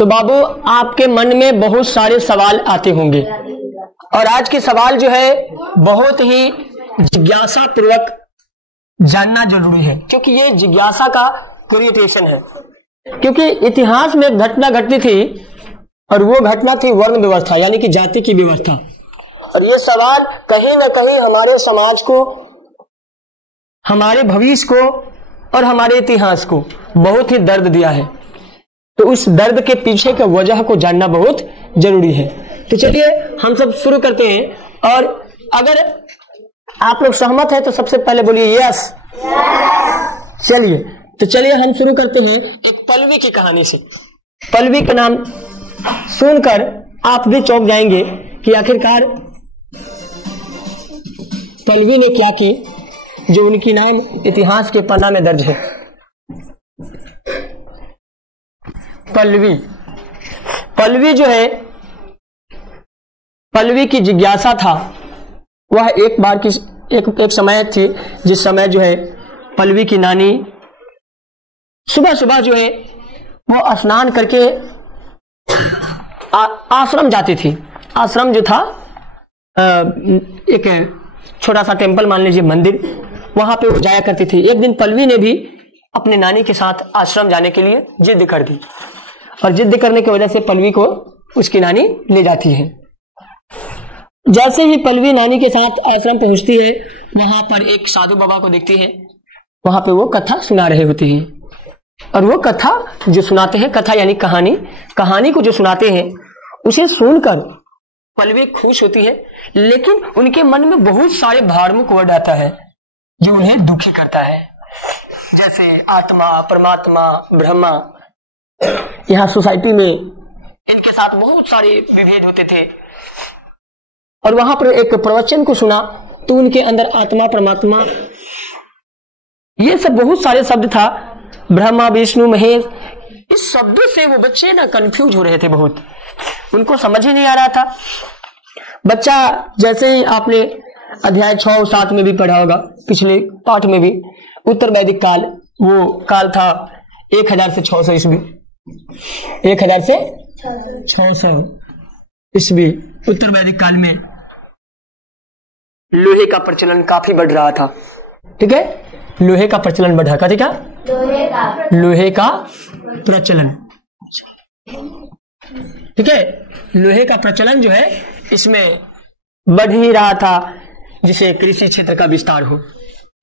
तो बाबू आपके मन में बहुत सारे सवाल आते होंगे और आज के सवाल जो है बहुत ही जिज्ञासा पूर्वक जानना जरूरी है, क्योंकि ये जिज्ञासा का क्रिएटेशन है। क्योंकि इतिहास में एक घटना घटती थी और वो घटना थी वर्ण व्यवस्था, यानी कि जाति की व्यवस्था। और ये सवाल कहीं ना कहीं हमारे समाज को, हमारे भविष्य को और हमारे इतिहास को बहुत ही दर्द दिया है। तो उस दर्द के पीछे के वजह को जानना बहुत जरूरी है। तो चलिए हम सब शुरू करते हैं। और अगर आप लोग सहमत हैं तो सबसे पहले बोलिए यस। चलिए तो चलिए हम शुरू करते हैं एक पल्लवी की कहानी से। पल्लवी का नाम सुनकर आप भी चौंक जाएंगे कि आखिरकार पल्लवी ने क्या की जो उनकी नाम इतिहास के पन्ना में दर्ज है। पल्लवी जो है, पल्लवी की जिज्ञासा था वह एक बार की एक समय थी जिस समय जो है पल्लवी की नानी सुबह सुबह जो है वो स्नान करके आश्रम जाती थी। आश्रम जो था एक छोटा सा टेम्पल मान लीजिए, मंदिर, वहां पे वो जाया करती थी। एक दिन पल्लवी ने भी अपने नानी के साथ आश्रम जाने के लिए जिद कर दी और जिद करने की वजह से पल्लवी को उसकी नानी ले जाती है। जैसे ही पल्लवी नानी के साथ आश्रम पहुंचती है, वहां पर एक साधु बाबा को देखती है। वहां पे वो कथा सुना रहे होते हैं और वो कथा जो सुनाते हैं, कथा यानी कहानी को जो सुनाते हैं उसे सुनकर पल्लवी खुश होती है, लेकिन उनके मन में बहुत सारे धार्मिक वर्ड आता है जो उन्हें दुखी करता है, जैसे आत्मा, परमात्मा, ब्रह्मा। यहाँ सोसाइटी में इनके साथ बहुत सारे विभेद होते थे और वहां पर एक प्रवचन को सुना तो उनके अंदर आत्मा, परमात्मा, ये सब बहुत सारे शब्द था, ब्रह्मा, विष्णु, महेश, इस शब्दों से वो बच्चे ना कंफ्यूज हो रहे थे, बहुत उनको समझ ही नहीं आ रहा था। बच्चा जैसे ही आपने अध्याय 6 और 7 में भी पढ़ा होगा, पिछले पाठ में भी, उत्तर वैदिक काल, वो काल था 1000 से 600 ईस्वी, 1000 से 600 ईस्वी। उत्तर वैदिक काल में लोहे का प्रचलन काफी बढ़ रहा था। ठीक है, लोहे का प्रचलन बढ़ रहा था। क्या? लोहे का प्रचलन। ठीक है, लोहे का प्रचलन जो है इसमें बढ़ ही रहा था, जिसे कृषि क्षेत्र का विस्तार हो।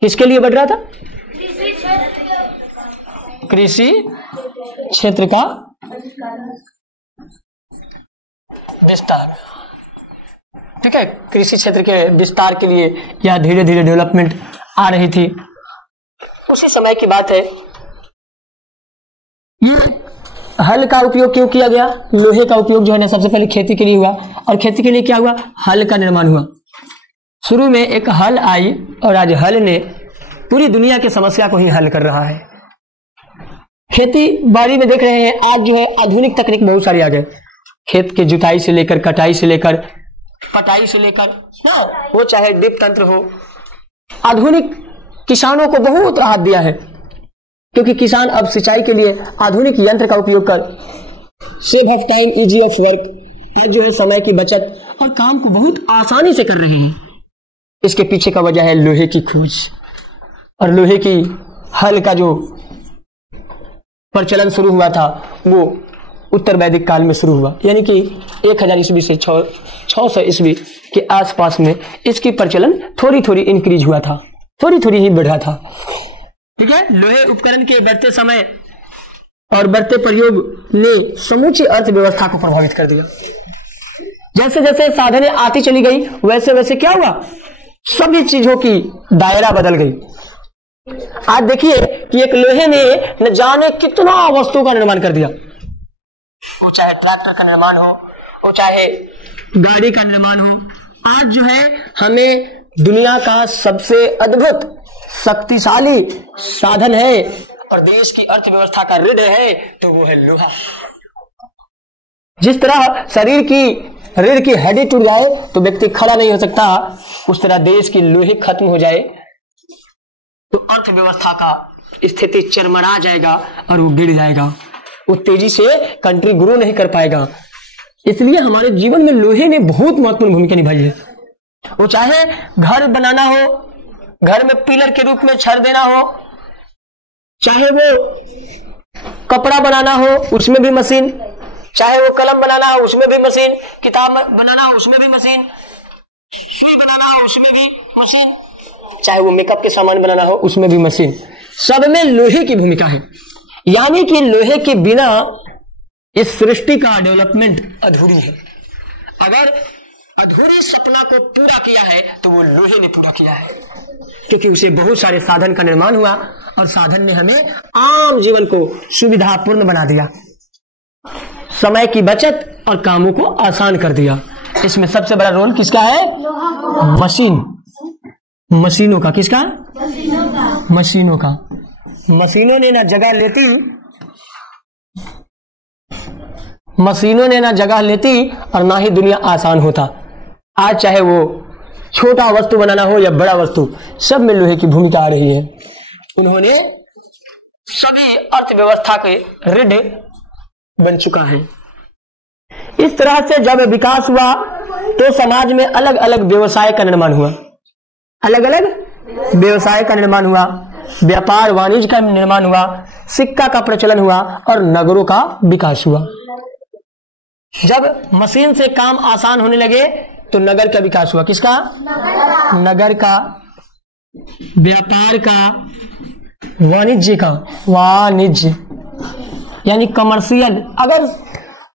किसके लिए बढ़ रहा था? कृषि क्षेत्र का विस्तार। ठीक है, कृषि क्षेत्र के विस्तार के लिए यह धीरे धीरे डेवलपमेंट आ रही थी। उसी समय की बात है। हल का उपयोग क्यों किया गया? लोहे का उपयोग जो है ना सबसे पहले खेती के लिए हुआ, और खेती के लिए क्या हुआ? हल का निर्माण हुआ। शुरू में एक हल आई और आज हल ने पूरी दुनिया की समस्या को ही हल कर रहा है। खेती बाड़ी में देख रहे हैं आज जो है आधुनिक तकनीक बहुत सारी आ गए। खेत के जुताई से लेकर, कटाई से लेकर, पटाई से लेकर, ना वो चाहे ड्रिप तंत्र हो, आधुनिक किसानों को बहुत राहत दिया है, क्योंकि किसान अब सिंचाई के लिए आधुनिक यंत्र का उपयोग कर save of time, easy of work, आज जो है समय की बचत और काम को बहुत आसानी से कर रहे हैं। इसके पीछे का वजह है लोहे की खोज और लोहे की हल का जो प्रचलन शुरू हुआ था वो उत्तर वैदिक काल में शुरू हुआ, यानी कि 1000 ईस्वी से 600 ईस्वी के आसपास में इसकी प्रचलन थोड़ी थोड़ी इंक्रीज हुआ था, थोड़ी थोड़ी ही बढ़ा था। ठीक है, लोहे उपकरण के बढ़ते समय और बढ़ते प्रयोग ने समूची अर्थव्यवस्था को प्रभावित कर दिया। जैसे जैसे साधनें आती चली गई वैसे वैसे क्या हुआ? सभी चीजों की दायरा बदल गई। आज देखिए कि एक लोहे ने न जाने कितना वस्तु का निर्माण कर दिया, वो चाहे ट्रैक्टर का निर्माण हो, वो चाहे गाड़ी का निर्माण हो। आज जो है हमें दुनिया का सबसे अद्भुत शक्तिशाली साधन है और देश की अर्थव्यवस्था का रीढ़ है तो वो है लोहा। जिस तरह शरीर की रीढ़ की हड्डी टूट जाए तो व्यक्ति खड़ा नहीं हो सकता, उस तरह देश की लोहे खत्म हो जाए तो अर्थव्यवस्था का स्थिति चरमरा जाएगा और वो गिर जाएगा। वो तेजी से कंट्री ग्रो नहीं कर पाएगा। इसलिए हमारे जीवन में लोहे ने बहुत महत्वपूर्ण भूमिका निभाई है। वो चाहे घर बनाना हो, घर में पिलर के रूप में छड़ देना हो, चाहे वो कपड़ा बनाना हो उसमें भी मशीन, चाहे वो कलम बनाना हो उसमें भी मशीन, किताब बनाना हो उसमें भी मशीन, बनाना हो उसमें भी मशीन, चाहे वो मेकअप के सामान बनाना हो उसमें भी मशीन, सब में लोहे की भूमिका है। यानी कि लोहे के बिना इस सृष्टि का डेवलपमेंट अधूरी है। अगर अधूरे सपना को पूरा किया है तो वो लोहे ने पूरा किया है, क्योंकि उसे बहुत सारे साधन का निर्माण हुआ और साधन ने हमें आम जीवन को सुविधापूर्ण बना दिया, समय की बचत और कामों को आसान कर दिया। इसमें सबसे बड़ा रोल किसका है? मशीन, मशीनों का। किसका? मशीनों का। मशीनों ने ना जगह लेती, मशीनों ने ना जगह लेती और ना ही दुनिया आसान होता। आज चाहे वो छोटा वस्तु बनाना हो या बड़ा वस्तु, सब में लोहे की भूमिका आ रही है। उन्होंने सभी अर्थव्यवस्था के रीढ़ बन चुका है। इस तरह से जब विकास हुआ तो समाज में अलग अलग व्यवसाय का निर्माण हुआ, अलग अलग व्यवसाय का निर्माण हुआ, व्यापार वाणिज्य का निर्माण हुआ, सिक्का का प्रचलन हुआ और नगरों का विकास हुआ। जब मशीन से काम आसान होने लगे तो नगर का विकास हुआ। किसका? नगर का, व्यापार का, वाणिज्य का। वाणिज्य यानी कमर्शियल। अगर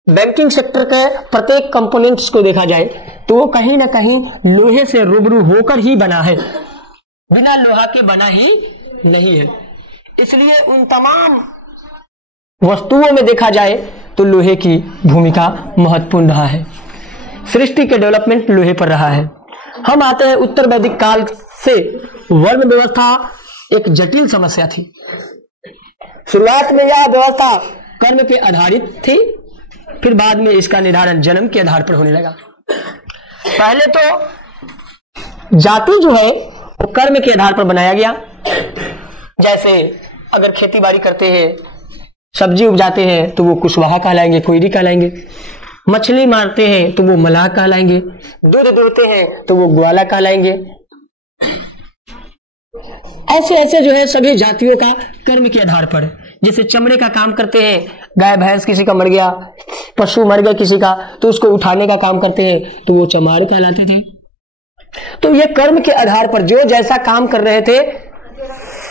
बैंकिंग सेक्टर के प्रत्येक कंपोनेंट्स को देखा जाए तो वो कहीं ना कहीं लोहे से रूबरू होकर ही बना है, बिना लोहा के बना ही नहीं है। इसलिए उन तमाम वस्तुओं में देखा जाए तो लोहे की भूमिका महत्वपूर्ण रहा है। सृष्टि के डेवलपमेंट लोहे पर रहा है। हम आते हैं उत्तर वैदिक काल से। वर्ण व्यवस्था एक जटिल समस्या थी। शुरुआत में यह व्यवस्था कर्म पे आधारित थी, फिर बाद में इसका निर्धारण जन्म के आधार पर होने लगा। पहले तो जाति जो है वो कर्म के आधार पर बनाया गया। जैसे अगर खेती बाड़ी करते हैं, सब्जी उपजाते हैं तो वो कुशवाहा कहलाएंगे, कोयरी कहलाएंगे। मछली मारते हैं तो वो मलाह कहलाएंगे। दूध दुहते हैं तो वो ग्वाला कहलाएंगे। ऐसे ऐसे जो है सभी जातियों का कर्म के आधार पर, जैसे चमड़े का काम करते हैं, गाय भैंस किसी का मर गया, पशु मर गया किसी का, तो उसको उठाने का काम करते हैं तो वो चमार कहलाते थे। तो ये कर्म के आधार पर जो जैसा काम कर रहे थे,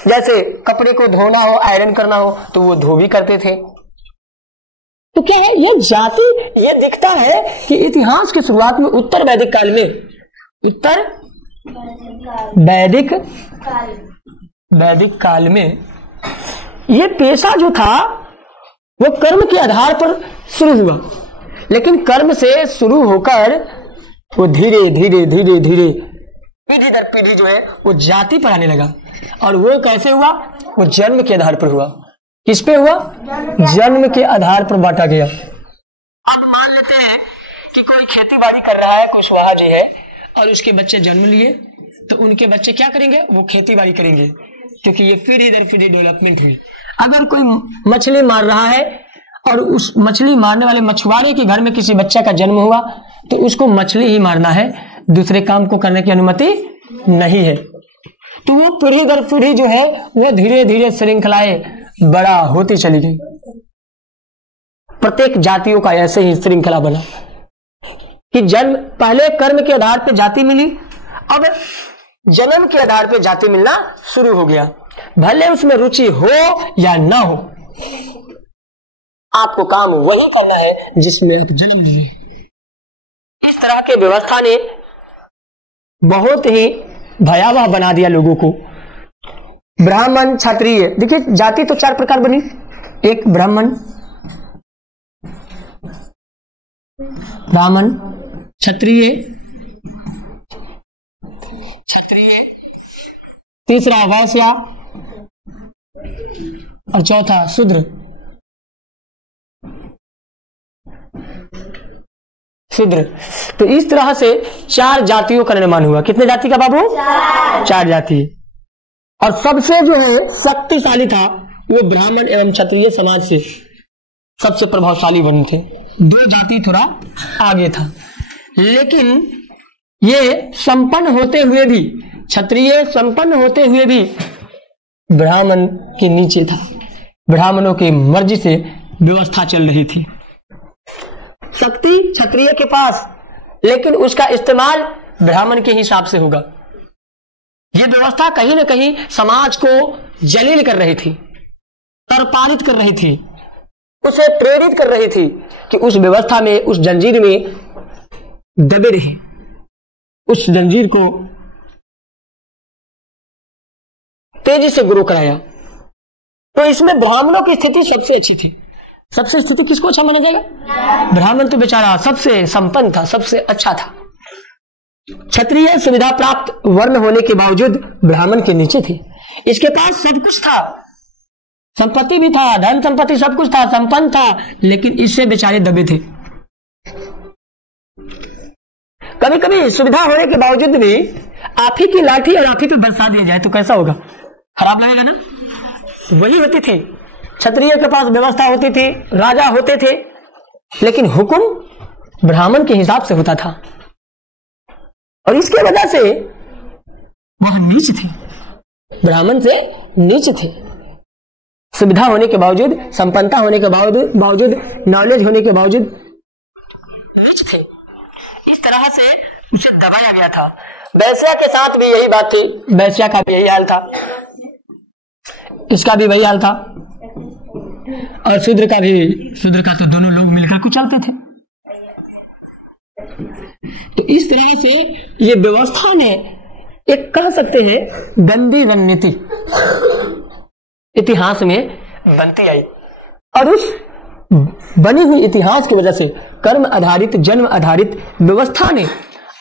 जैसे कपड़े को धोना हो, आयरन करना हो तो वो धोबी करते थे। तो क्या है ये जाति? ये दिखता है कि इतिहास की शुरुआत में उत्तर वैदिक काल में, उत्तर वैदिक काल में ये पेशा जो था वो कर्म के आधार पर शुरू हुआ, लेकिन कर्म से शुरू होकर वो धीरे धीरे धीरे धीरे पीढ़ी दर पीढ़ी जो है वो जाति पर आने लगा। और वो कैसे हुआ? वो जन्म के आधार पर हुआ। किस पे हुआ? जन्म के आधार पर बांटा गया। अब मान लेते हैं कि कोई खेती बाड़ी कर रहा है, कुशवाहा जी है, और उसके बच्चे जन्म लिए, तो उनके बच्चे क्या करेंगे? वो खेती बाड़ी करेंगे, क्योंकि ये पीढ़ी दर पीढ़ी डेवलपमेंट हुई। अगर कोई मछली मार रहा है और उस मछली मारने वाले मछुआरे के घर में किसी बच्चा का जन्म हुआ तो उसको मछली ही मारना है, दूसरे काम को करने की अनुमति नहीं है। तो वो पीढ़ी दर पीढ़ी जो है वो धीरे धीरे श्रृंखलाएं बड़ा होती चली गई। प्रत्येक जातियों का ऐसे ही श्रृंखला बना कि जन्म, पहले कर्म के आधार पर जाति मिली, अब जन्म के आधार पर जाति मिलना शुरू हो गया। भले उसमें रुचि हो या ना हो, आपको काम वही करना है जिसमें आप जन्म लिए। इस तरह के व्यवस्था ने बहुत ही भयावह बना दिया लोगों को। ब्राह्मण, क्षत्रिय, देखिए जाति तो 4 प्रकार बनी। एक ब्राह्मण, क्षत्रिय, तीसरा वैश्य और चौथा शूद्र। तो इस तरह से 4 जातियों का निर्माण हुआ। कितने जाति का बाबू? 4 जाति। और सबसे जो है शक्तिशाली था वो ब्राह्मण एवं क्षत्रिय समाज से। सबसे प्रभावशाली वर्ण थे, दो जाति थोड़ा आगे था, लेकिन ये संपन्न होते हुए भी, क्षत्रिय संपन्न होते हुए भी ब्राह्मण के नीचे था। ब्राह्मणों की मर्जी से व्यवस्था चल रही थी। शक्ति क्षत्रिय के पास, लेकिन उसका इस्तेमाल ब्राह्मण के हिसाब से होगा। यह व्यवस्था कहीं ना कहीं समाज को जलील कर रही थी, तरपारित कर रही थी, उसे प्रेरित कर रही थी कि उस व्यवस्था में, उस जंजीर में दबे रहे, उस जंजीर को तेजी से ग्रो कराया। तो इसमें ब्राह्मणों की स्थिति सबसे अच्छी थी। सबसे स्थिति किसको अच्छा माना जाएगा? ब्राह्मण तो बेचारा सबसे संपन्न था, सबसे अच्छा था। क्षत्रिय सुविधा प्राप्त वर्ण होने के बावजूद ब्राह्मण के नीचे थे। इसके पास सब कुछ था, संपत्ति भी था, धन संपत्ति सब कुछ था, संपन्न था, लेकिन इससे बेचारे दबे थे। कभी कभी सुविधा होने के बावजूद भी आप ही की लाठी और आप ही पे बरसा दिया जाए तो कैसा होगा? खराब लगेगा ना। वही होती थी, क्षत्रिय के पास व्यवस्था होती थी, राजा होते थे, लेकिन हुक्म ब्राह्मण के हिसाब से होता था और इसके वजह से वह नीच थे, ब्राह्मण से नीच थे। सुविधा होने के बावजूद, संपन्नता होने के बावजूद, नॉलेज होने के बावजूद नीच थे। इस तरह से उसे दबाया गया था। वैश्या के साथ भी यही बात थी, वैश्या का भी यही हाल था, इसका भी वही हाल था, और शूद्र का तो दोनों लोग मिलकर कुचलते थे। तो इस तरह से ये व्यवस्था ने एक कह सकते हैं गंदी रणनीति इतिहास में बनती आई, और उस बनी हुई इतिहास की वजह से कर्म आधारित, जन्म आधारित व्यवस्था ने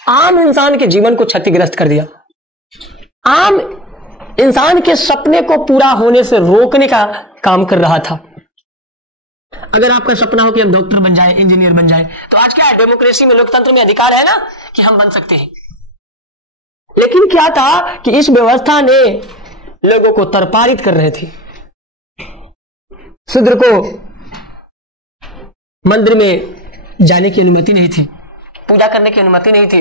आम इंसान के जीवन को क्षतिग्रस्त कर दिया। आम इंसान के सपने को पूरा होने से रोकने का काम कर रहा था। अगर आपका सपना हो कि हम डॉक्टर बन जाए, इंजीनियर बन जाए, तो आज क्या है, डेमोक्रेसी में, लोकतंत्र में अधिकार है ना कि हम बन सकते हैं। लेकिन क्या था कि इस व्यवस्था ने लोगों को तरपारित कर रहे थे। शूद्र को मंदिर में जाने की अनुमति नहीं थी, पूजा करने की अनुमति नहीं थी।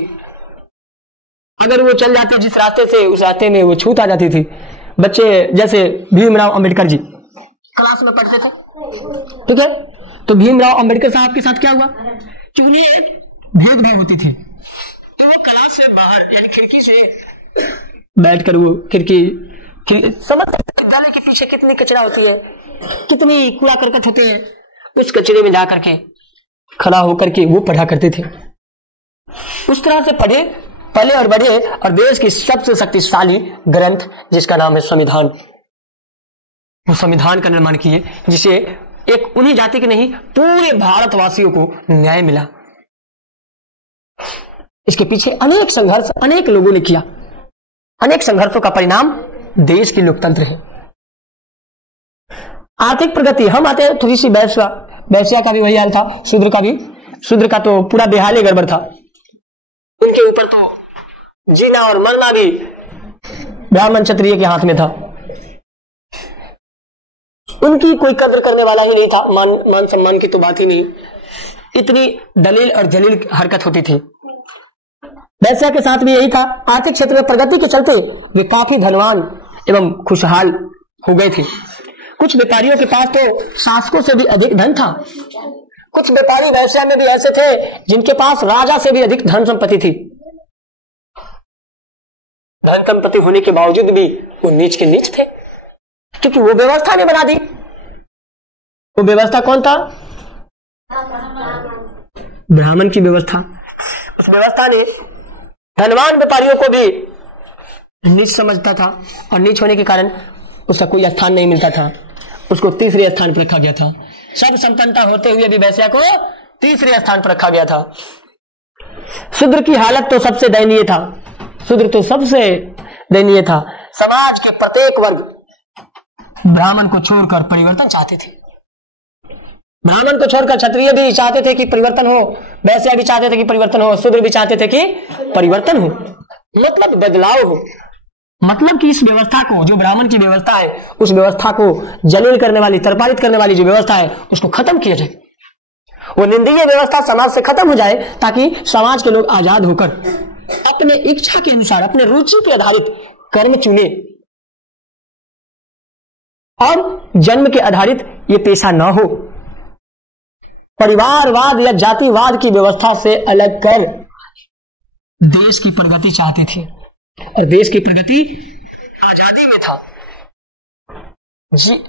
अगर वो चल जाते जिस रास्ते से, उस रास्ते में वो छूत आ जाती थी। बच्चे जैसे भीमराव अंबेडकर जी क्लास में पढ़ते थे, ठीक है, तो भीमराव अंबेडकर साहब के साथ क्या हुआ कि उन्हें भूख भी होती थी, तो वो क्लास से बाहर यानी खिड़की से बैठकर वो खिड़की समझ विद्यालय के पीछे कितनी कचरा होती है, कितनी कूड़ा करकट होते हैं, उस कचरे में जा करके खड़ा होकर के वो पढ़ा करते थे। उस तरह से पढ़े, पले और बढ़े, और देश की सबसे शक्तिशाली ग्रंथ जिसका नाम है संविधान, वो संविधान का निर्माण किए, जिसे एक उन्हीं जाति के नहीं पूरे भारतवासियों को न्याय मिला। इसके पीछे अनेक संघर्ष अनेक लोगों ने किया, अनेक संघर्षों का परिणाम देश की लोकतंत्र है। आर्थिक प्रगति, हम आते हैं थोड़ी सी वैश्या का भी वही हाल था, शूद्र का तो पूरा बेहाल गड़बड़ था। उनके ऊपर तो जीना और मरना भी ब्राह्मण क्षत्रिय के हाथ में था। उनकी कोई कद्र करने वाला ही नहीं था, मान सम्मान की तो बात ही नहीं। इतनी दलील और जलील हरकत होती थी। वैश्या के साथ भी यही था। आर्थिक क्षेत्र में प्रगति के चलते वे काफी धनवान एवं खुशहाल हो गए थे। कुछ व्यापारियों के पास तो शासकों से भी अधिक धन था। कुछ व्यापारी वैश्या में भी ऐसे थे जिनके पास राजा से भी अधिक धन संपत्ति थी। धन संपत्ति होने के बावजूद भी वो नीच के नीच थे, क्योंकि वो व्यवस्था ने बना दी। वो व्यवस्था कौन था? ब्राह्मण की व्यवस्था। उस व्यवस्था ने धनवान व्यापारियों को भी नीच समझता था, और नीच होने के कारण उसका कोई स्थान नहीं मिलता था। उसको तीसरे स्थान पर रखा गया था। सब संपन्नता होते हुए भी वैश्या को तीसरे स्थान पर रखा गया था। शूद्र की हालत तो सबसे दयनीय था। शूद्र तो सबसे दयनीय था। समाज के प्रत्येक वर्ग ब्राह्मण को छोड़कर परिवर्तन चाहते थे। ब्राह्मण को छोड़कर क्षत्रिय भी चाहते थे कि परिवर्तन हो, वैश्या भी चाहते थे कि परिवर्तन हो, शूद्र भी चाहते थे कि परिवर्तन हो, मतलब बदलाव हो। मतलब कि इस व्यवस्था को, जो ब्राह्मण की व्यवस्था है, उस व्यवस्था को जलील करने वाली, तरपारित करने वाली जो व्यवस्था है, उसको खत्म किया जाए। वो निंदनीय व्यवस्था समाज से खत्म हो जाए, ताकि समाज के लोग आजाद होकर अपने इच्छा के अनुसार, अपने रुचि के आधारित कर्म चुने और जन्म के आधारित ये पेशा न हो। परिवारवाद या जातिवाद की व्यवस्था से अलग कर देश की प्रगति चाहते थे, और देश की प्रगति आजादी में था।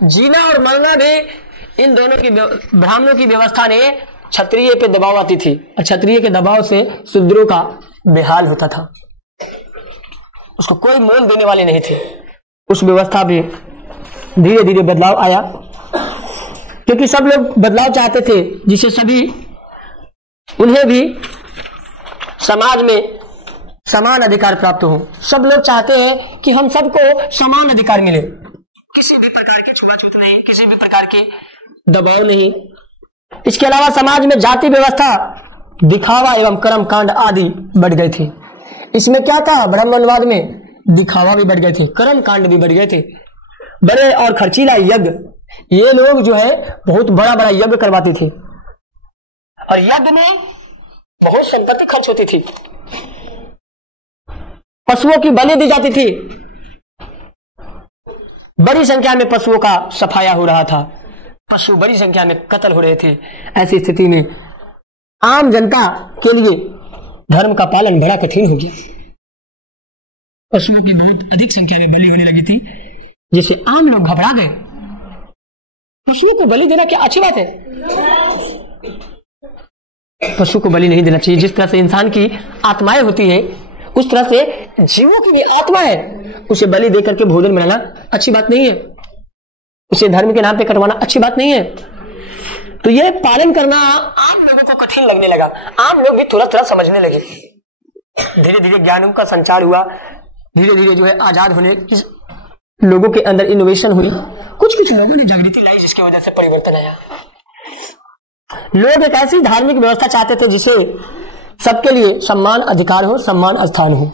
जीना और मरना भी इन दोनों की, ब्राह्मणों की व्यवस्था ने क्षत्रिय पे दबाव आती थी, और क्षत्रिय के दबाव से शूद्रों का बेहाल होता था, उसको कोई मोल देने वाले नहीं थे। उस व्यवस्था में धीरे धीरे बदलाव आया, क्योंकि सब लोग बदलाव चाहते थे, जिसे सभी, उन्हें भी समाज में समान अधिकार प्राप्त हो। सब लोग चाहते हैं कि हम सबको समान अधिकार मिले, किसी भी प्रकार की छुआछूत नहीं, किसी भी प्रकार के दबाव नहीं। इसके अलावा समाज में जाति व्यवस्था, दिखावा एवं कर्म कांड आदि बढ़ गए थे। इसमें क्या था, ब्राह्मणवाद में दिखावा भी बढ़ गए थे, कर्म कांड भी बढ़ गए थे। बड़े और खर्चीला यज्ञ, ये लोग जो है बहुत बड़ा बड़ा यज्ञ करवाते थे, और यज्ञ में बहुत संपत्ति खर्च होती थी। पशुओं की बलि दी जाती थी, बड़ी संख्या में पशुओं का सफाया हो रहा था, पशु बड़ी संख्या में कत्ल हो रहे थे। ऐसी स्थिति में आम जनता के लिए धर्म का पालन बड़ा कठिन हो गया। पशुओं की बहुत अधिक संख्या में बलि होने लगी थी, जिससे आम लोग घबरा गए। पशुओं को बलि देना क्या अच्छी बात है? पशु को बलि नहीं देना चाहिए। जिस तरह से इंसान की आत्माएं होती है, उस तरह से जीवों की भी आत्मा है, उसे बलि देकर के भोजन बनाना अच्छी बात नहीं है, उसे धर्म के नाम पे कटवाना अच्छी बात नहीं है। तो ये पालन करना आम लोगों को कठिन लगने लगा, आम लोग भी थोड़ा थोड़ा समझने लगे। धीरे धीरे ज्ञानों का संचार हुआ, धीरे धीरे जो है आजाद होने की लोगों के अंदर इनोवेशन हुई, कुछ कुछ लोगों ने जागृति लाई, जिसकी वजह से परिवर्तन आया। लोग एक ऐसी धार्मिक व्यवस्था चाहते थे जिसे सबके लिए सम्मान अधिकार हो, सम्मान स्थान हो।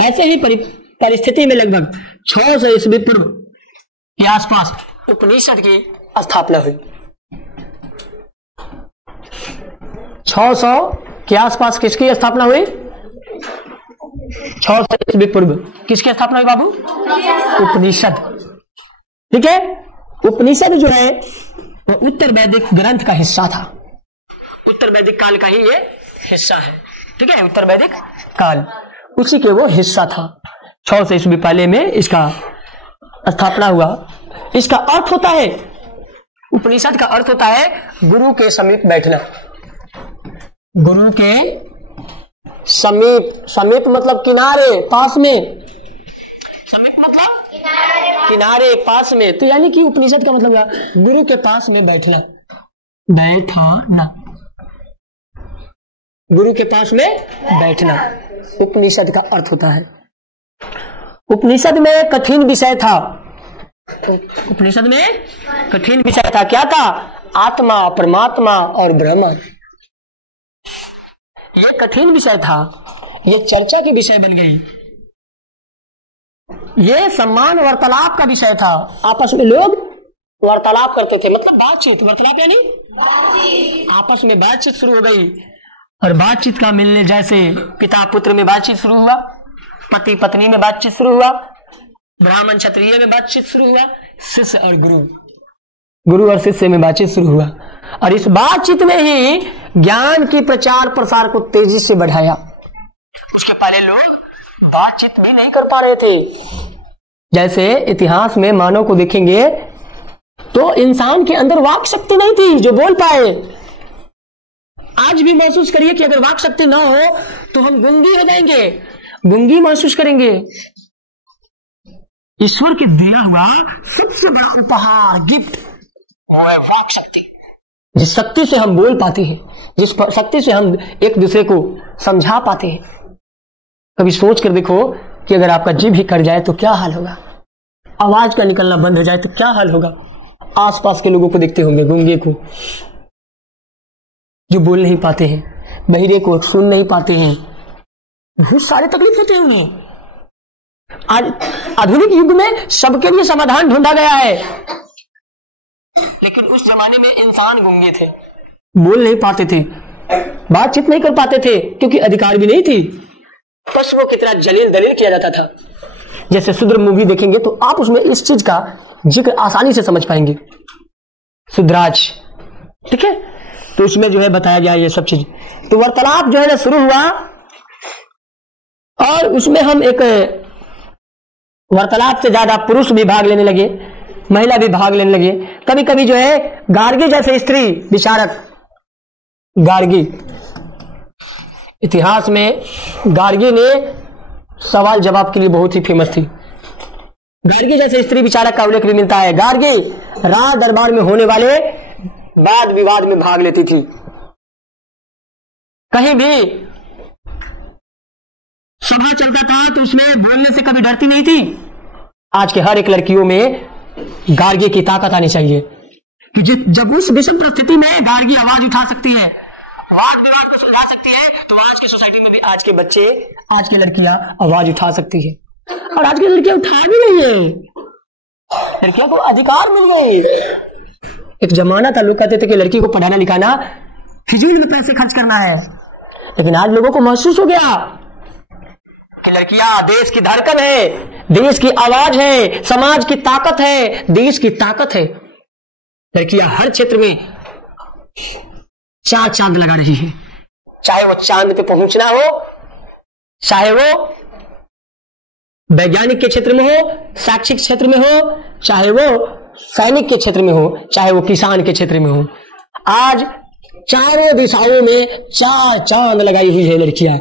ऐसे ही परिस्थिति में लगभग 600 ईस्वी पूर्व के आसपास उपनिषद की स्थापना हुई। 600 के आसपास किसकी स्थापना हुई? 600 ईस्वी पूर्व किसकी स्थापना हुई बाबू? उपनिषद। ठीक है, उपनिषद जो है वो उत्तर वैदिक ग्रंथ का हिस्सा था, उत्तर वैदिक काल का ही ये हिस्सा है। ठीक है, उत्तर वैदिक काल उसी के वो हिस्सा था। 600 ईस्वी पहले में इसका स्थापना हुआ। इसका अर्थ होता है, उपनिषद का अर्थ होता है गुरु के समीप बैठना। गुरु के समीप, समीप मतलब किनारे, पास में, समीप मतलब किनारे, पास में। तो यानी कि उपनिषद का मतलब है गुरु के पास में बैठना, बैठना, गुरु के पास में बैठना उपनिषद का अर्थ होता है। उपनिषद में कठिन विषय था, उपनिषद में कठिन विषय था। क्या था? आत्मा, परमात्मा और ब्रह्म। ये कठिन विषय था, ये चर्चा के विषय बन गई। ये सम्मान वार्तालाप का विषय था। आपस में लोग वार्तालाप करते थे, मतलब बातचीत, वार्तालाप यानी आपस में बातचीत शुरू हो गई। और बातचीत का मिलने, जैसे पिता पुत्र में बातचीत शुरू हुआ, पति पत्नी में बातचीत शुरू हुआ, ब्राह्मण क्षत्रिय में बातचीत शुरू हुआ, शिष्य और गुरु, गुरु और शिष्य में बातचीत शुरू हुआ। और इस बातचीत में ही ज्ञान की प्रचार प्रसार को तेजी से बढ़ाया। उसके पहले लोग बातचीत भी नहीं कर पा रहे थे। जैसे इतिहास में मानव को देखेंगे तो इंसान के अंदर वाक शक्ति नहीं थी जो बोल पाए। आज भी महसूस करिए कि अगर वाक शक्ति ना हो तो हम गूंगी हो जाएंगे, गूंगी महसूस करेंगे। ईश्वर के दिया हुआ सबसे बड़ा उपहार, गिफ्ट, वो है वाक शक्ति। जिस शक्ति से हम बोल पाते हैं, जिस शक्ति से हम एक दूसरे को समझा पाते हैं। कभी सोच कर देखो कि अगर आपका जीभ ही कट जाए तो क्या हाल होगा, आवाज का निकलना बंद हो जाए तो क्या हाल होगा। आसपास के लोगों को देखते होंगे, गूंगे को जो बोल नहीं पाते हैं, बहिरे को सुन नहीं पाते हैं, बहुत सारे तकलीफ होते होंगे। आज आधुनिक युग में सबके लिए समाधान ढूंढा गया है, लेकिन उस जमाने में इंसान गूंगे थे, बोल नहीं पाते थे, बातचीत नहीं कर पाते थे, क्योंकि अधिकार भी नहीं थी। पशुओं की तरह जलील दलील किया जाता था। जैसे शूद्र मूवी देखेंगे तो आप उसमें इस चीज का जिक्र आसानी से समझ पाएंगे, शूद्राज, ठीक है। तो उसमें जो है बताया गया ये सब चीज। तो वार्तालाप जो है ना शुरू हुआ, और उसमें हम एक वार्तालाप से ज्यादा पुरुष भी भाग लेने लगे, महिला भी भाग लेने लगे। कभी कभी जो है गार्गी जैसे स्त्री विशारद, गार्गी, इतिहास में गार्गी ने सवाल जवाब के लिए बहुत ही फेमस थी। गार्गी जैसे स्त्री विचारक का उल्लेख भी मिलता है। गार्गी राज दरबार में होने वाले वाद विवाद में भाग लेती थी। कहीं भी सभा चलता था तो उसमें बोलने से कभी डरती नहीं थी। आज के हर एक लड़कियों में गार्गी की ताकत आनी चाहिए कि जब उस विषम परिस्थिति में गार्गी आवाज उठा सकती है, वाद विवाद को सुलझा सकती है, तो आज की सोसाइटी में भी आज के बच्चे, आज की लड़कियां आवाज उठा सकती है। और आज की लड़कियां उठा भी नहीं है, लड़कियों को अधिकार मिल गए। एक जमाना था लोग कहते थे कि लड़की को पढ़ाना लिखाना फिजूल में पैसे खर्च करना है, लेकिन आज लोगों को महसूस हो गया कि लड़कियां देश की धड़कन है, देश की आवाज है, समाज की ताकत है, देश की ताकत है। लड़कियां हर क्षेत्र में चार चांद लगा रही है, चाहे वो चांद पे पहुंचना हो, चाहे वो वैज्ञानिक के क्षेत्र में हो, शैक्षिक क्षेत्र में हो, चाहे वो सैनिक के क्षेत्र में हो, चाहे वो किसान के क्षेत्र में हो। आज चारों दिशाओं में चार चांद लगाई हुई है लड़कियां,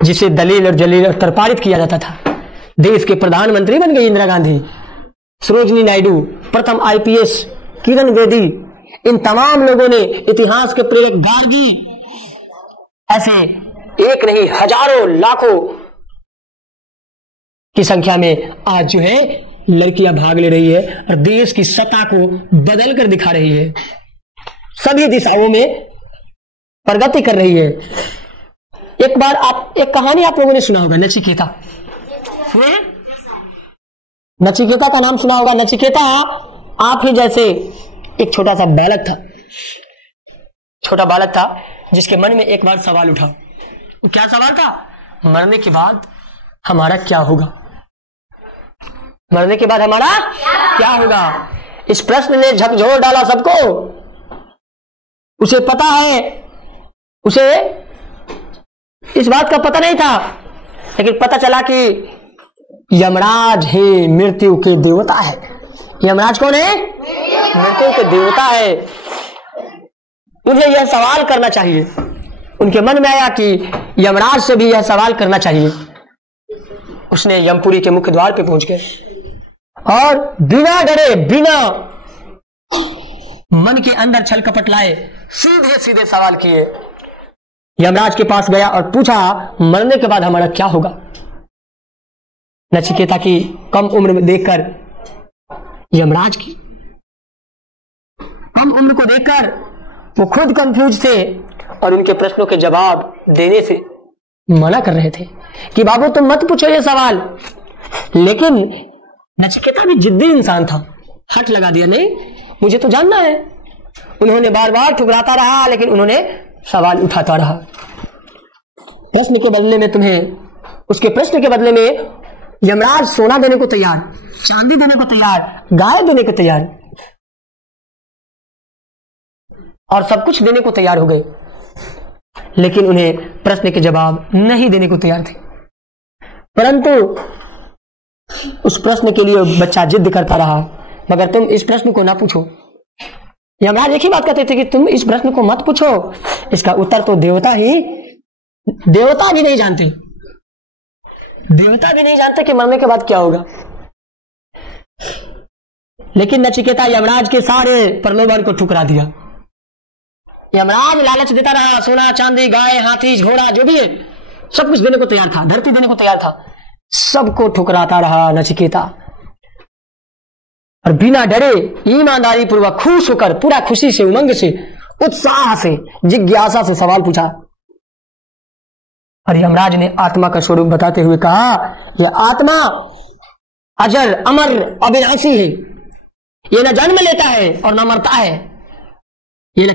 जिसे दलील और जलील तरपारित किया जाता था। देश के प्रधानमंत्री बन गई इंदिरा गांधी, सरोजिनी नायडू, प्रथम आईपीएस किरण बेदी, इन तमाम लोगों ने, इतिहास के प्रेरक गार्गी, ऐसे एक नहीं हजारों लाखों की संख्या में आज जो है लड़कियां भाग ले रही है और देश की सत्ता को बदल कर दिखा रही है, सभी दिशाओं में प्रगति कर रही है। एक बार एक कहानी आप लोगों ने सुना होगा, नचिकेता। नचिकेता का नाम सुना होगा। नचिकेता आप ही जैसे एक छोटा सा बालक था, छोटा बालक था जिसके मन में एक बार सवाल उठा। क्या सवाल था? मरने के बाद हमारा क्या होगा? मरने के बाद हमारा क्या होगा? इस प्रश्न ने झकझोर डाला सबको। उसे पता है, उसे इस बात का पता नहीं था, लेकिन पता चला कि यमराज ही मृत्यु के देवता है। यमराज कौन है? मृत्यु के देवता है। उन्हें यह सवाल करना चाहिए। उनके मन में आया कि यमराज से भी यह सवाल करना चाहिए। उसने यमपुरी के मुख्य द्वार पे पहुंच गए और बिना डरे, बिना मन के अंदर छल कपट लाए, सीधे सीधे सवाल किए। यमराज के पास गया और पूछा, मरने के बाद हमारा क्या होगा? नचिकेता की कम उम्र में देखकर, यमराज की कम उम्र को देखकर वो खुद कंफ्यूज थे और उनके प्रश्नों के जवाब देने से मना कर रहे थे कि बाबू तुम मत पूछो ये सवाल। लेकिन नचिकेता भी जिद्दी इंसान था, हट लगा दिया, नहीं मुझे तो जानना है। उन्होंने बार बार ठुकराता रहा, लेकिन उन्होंने सवाल उठाता रहा। प्रश्न के बदले में तुम्हें, उसके प्रश्न के बदले में यमराज सोना देने को तैयार, चांदी देने को तैयार, गाय देने को तैयार और सब कुछ देने को तैयार हो गए, लेकिन उन्हें प्रश्न के जवाब नहीं देने को तैयार थे। परंतु उस प्रश्न के लिए बच्चा जिद करता रहा, मगर तुम इस प्रश्न को ना पूछो। यमराज एक ही बात कहते थे कि तुम इस प्रश्न को मत पूछो, इसका उत्तर तो देवता भी नहीं जानते। देवता भी नहीं जानते कि मरने के बाद क्या होगा। लेकिन नचिकेता यमराज के सारे प्रलोभन को ठुकरा दिया। यमराज लालच देता रहा, सोना चांदी, गाय, हाथी, घोड़ा, जो भी है सब कुछ देने को तैयार था, धरती देने को तैयार था। सबको ठुकराता रहा नचिकेता और बिना डरे, ईमानदारी पूर्वक, खुश होकर, पूरा खुशी से, उमंग से, उत्साह से, जिज्ञासा से सवाल पूछा। और यमराज ने आत्मा का स्वरूप बताते हुए कहा, यह आत्मा अजर अमर अविनाशी है, ये न जन्म लेता है और न मरता है, ये न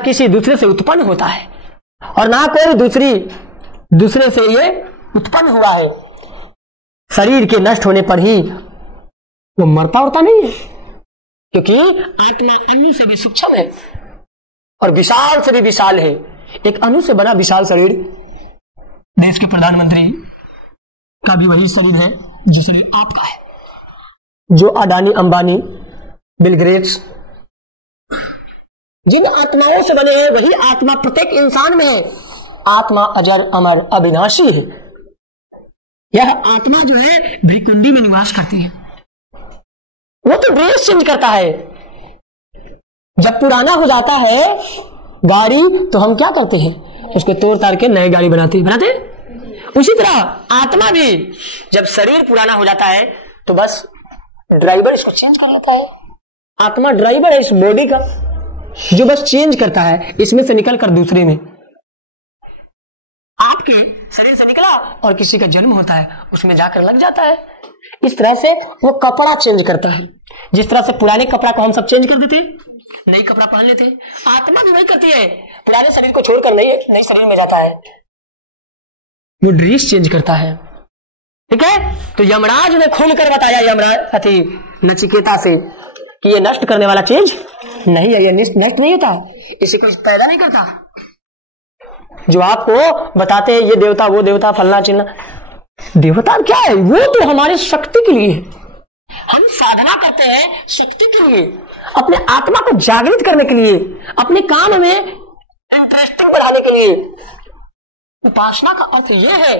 किसी दूसरे से उत्पन्न होता है और ना कोई दूसरे से ये उत्पन्न हुआ है। शरीर के नष्ट होने पर ही वो मरता उड़ता नहीं है, क्योंकि आत्मा अणु से भी सूक्ष्म है और विशाल से भी विशाल है। एक अणु से बना विशाल शरीर देश के प्रधानमंत्री का भी वही शरीर है जो शरीर आपका है। जो अडानी अंबानी बिल गेट्स जिन आत्माओं से बने हैं वही आत्मा प्रत्येक इंसान में है। आत्मा अजर अमर अविनाशी है। यह आत्मा जो है भ्रिकुंडी में निवास करती है। वो तो ड्रेस चेंज करता है। जब पुराना हो जाता है गाड़ी तो हम क्या करते हैं, उसको तोड़ ताड़ के नई गाड़ी बनाते उसी तरह आत्मा भी जब शरीर पुराना हो जाता है तो बस ड्राइवर इसको चेंज कर लेता है। आत्मा ड्राइवर है इस बॉडी का, जो बस चेंज करता है इसमें से निकल कर दूसरे में। आपके शरीर से निकला और किसी का जन्म होता है, उसमें जाकर लग जाता है। इस तरह से वो कपड़ा चेंज करता है। जिस तरह से पुराने कपड़ा को हम सब चेंज कर देते, नई कपड़ा पहन लेते, आत्मा भी वही करती है। पुराने शरीर को छोड़कर नए शरीर में जाता है, वो ड्रेस चेंज करता है। ठीक है, तो यमराज ने खुलकर बताया यमराज नचिकेता से कि ये नष्ट करने वाला चीज नहीं है, ये नष्ट नहीं होता, इसे कोई पैदा नहीं करता। जो आपको बताते हैं ये देवता वो देवता फलना चिन्ना, देवता क्या है? वो तो हमारी शक्ति के लिए है। हम साधना करते हैं शक्ति के लिए, अपने आत्मा को जागृत करने के लिए, अपने काम में इंटरेस्ट बढ़ाने के लिए। उपासना का अर्थ यह है,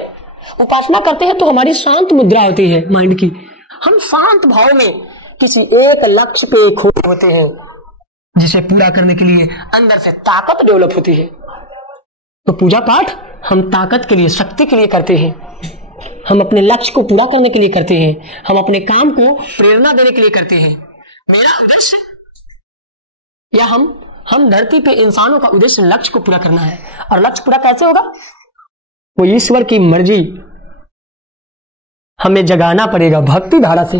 उपासना करते हैं तो हमारी शांत मुद्रा होती है माइंड की। हम शांत भाव में किसी एक लक्ष्य पे खोए होते हैं, जिसे पूरा करने के लिए अंदर से ताकत डेवलप होती है। तो पूजा पाठ हम ताकत के लिए, शक्ति के लिए करते हैं। हम अपने लक्ष्य को पूरा करने के लिए करते हैं। हम अपने काम को प्रेरणा देने के लिए करते हैं। मेरा उद्देश्य या हम धरती पे इंसानों का उद्देश्य लक्ष्य को पूरा करना है। और लक्ष्य पूरा कैसे होगा? वो ईश्वर की मर्जी हमें जगाना पड़ेगा भक्ति धारा से,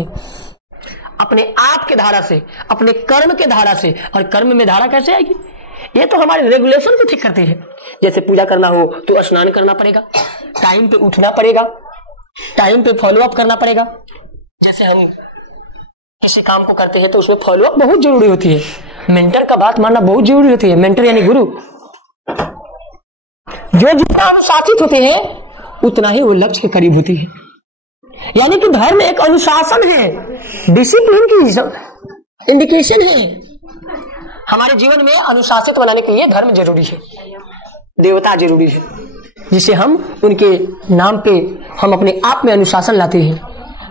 अपने आप के धारा से, अपने कर्म के धारा से। और कर्म में धारा कैसे आएगी? ये तो हमारे रेगुलेशन को ठीक करती है। जैसे पूजा करना हो तो स्नान करना पड़ेगा, टाइम पे उठना पड़ेगा, टाइम पे फॉलो अप करना पड़ेगा। जैसे हम किसी काम को करते हैं तो उसमें फॉलो अप बहुत जरूरी होती है। मेंटर का बात मानना बहुत जरूरी होती है। मेंटर यानी गुरु। जो जितना अनुशासित होते हैं उतना ही वो लक्ष्य के करीब होती है। यानी कि धर्म एक अनुशासन है, डिसिप्लिन की इंडिकेशन है। हमारे जीवन में अनुशासित बनाने के लिए धर्म जरूरी है, देवता जरूरी है, जिसे हम उनके नाम पे हम अपने आप में अनुशासन लाते हैं।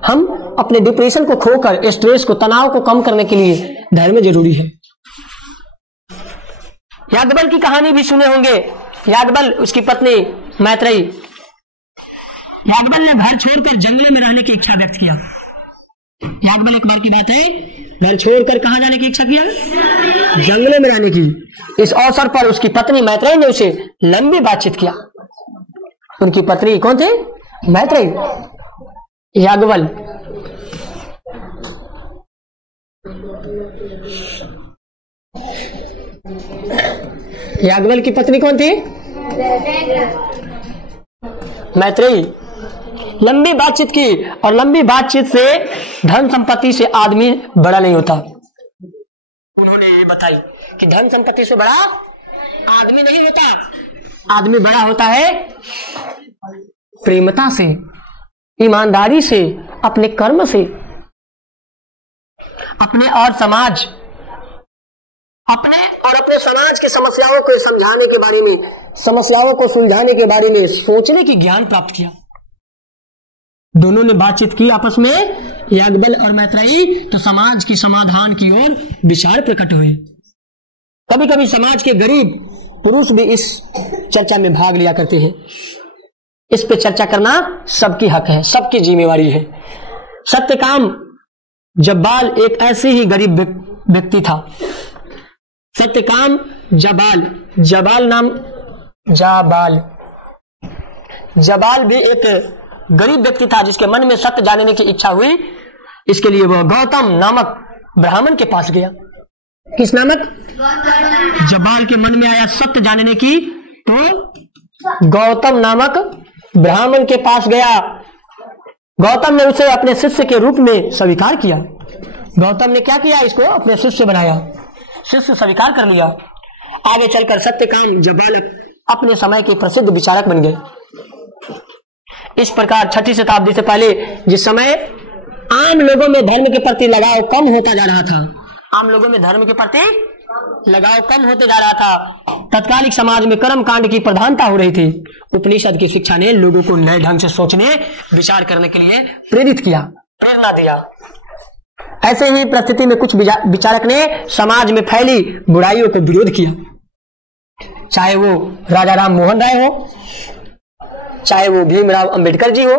हम अपने डिप्रेशन को खोकर, स्ट्रेस को, तनाव को कम करने के लिए धर्म जरूरी है। याज्ञवल्क्य की कहानी भी सुने होंगे। याज्ञवल्क्य, उसकी पत्नी मैत्रेयी। याज्ञवल्क्य ने घर छोड़कर जंगल में रहने की इच्छा व्यक्त किया। याज्ञवल्क्य एक बार की बात है, घर छोड़कर कहां जाने की इच्छा किया? जंगल में रहने की। इस अवसर पर उसकी पत्नी मैत्रेयी ने उसे लंबी बातचीत किया। उनकी पत्नी कौन थे? मैत्रेयी। याज्ञवल्क्य की पत्नी कौन थी? मैत्रेयी। लंबी बातचीत की, और लंबी बातचीत से धन संपत्ति से आदमी बड़ा नहीं होता। उन्होंने ये बताई कि धन संपत्ति से बड़ा आदमी नहीं होता। आदमी बड़ा होता है प्रेमता से, ईमानदारी से, अपने कर्म से, अपने और समाज, अपने समाज की समस्याओं को समझाने के बारे में, समस्याओं को सुलझाने के बारे में सोचने की ज्ञान प्राप्त किया। दोनों ने बातचीत की आपस में, याज्ञवल्क्य और मैत्रेयी, तो समाज की समाधान की ओर विचार प्रकट हुए। कभी कभी समाज के गरीब पुरुष भी इस चर्चा में भाग लिया करते हैं। इस पे चर्चा करना सबकी हक है, सबकी जिम्मेवारी है। सत्यकाम जब्बाल एक ऐसे ही गरीब व्यक्ति था। सत्यकाम जब्बाल नाम जाबाल। जबाल भी एक गरीब व्यक्ति था जिसके मन में सत्य जानने की इच्छा हुई। इसके लिए वह गौतम नामक ब्राह्मण के पास गया। किस नामक? जबाल के मन में आया सत्य जानने की, तो गौतम नामक ब्राह्मण के पास गया। गौतम ने उसे अपने शिष्य के रूप में स्वीकार किया। गौतम ने क्या किया? इसको अपने शिष्य बनाया, शिष्य स्वीकार कर लिया। आगे चलकर सत्यकाम जबाल अपने समय के प्रसिद्ध विचारक बन गए। इस प्रकार 6ठी शताब्दी से पहले जिस समय आम लोगों में धर्म के प्रति लगाव कम होता जा रहा था, आम लोगों में धर्म के प्रति लगाव कम होते जा रहा था, तत्कालिक समाज में कर्म कांड की प्रधानता हो रही थी। उपनिषद की शिक्षा ने लोगों को नए ढंग से सोचने विचार करने के लिए प्रेरित किया, प्रेरणा दिया। ऐसे ही परिस्थिति में कुछ विचारक ने समाज में फैली बुराइयों को विरोध किया, चाहे वो राजा राम मोहन राय हो, चाहे वो भीमराव अंबेडकर जी हो,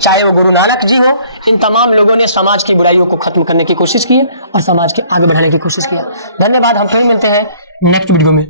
चाहे वो गुरु नानक जी हो। इन तमाम लोगों ने समाज की बुराइयों को खत्म करने की कोशिश की और समाज के आगे बढ़ाने की कोशिश किया। धन्यवाद। हम फिर मिलते हैं नेक्स्ट वीडियो में।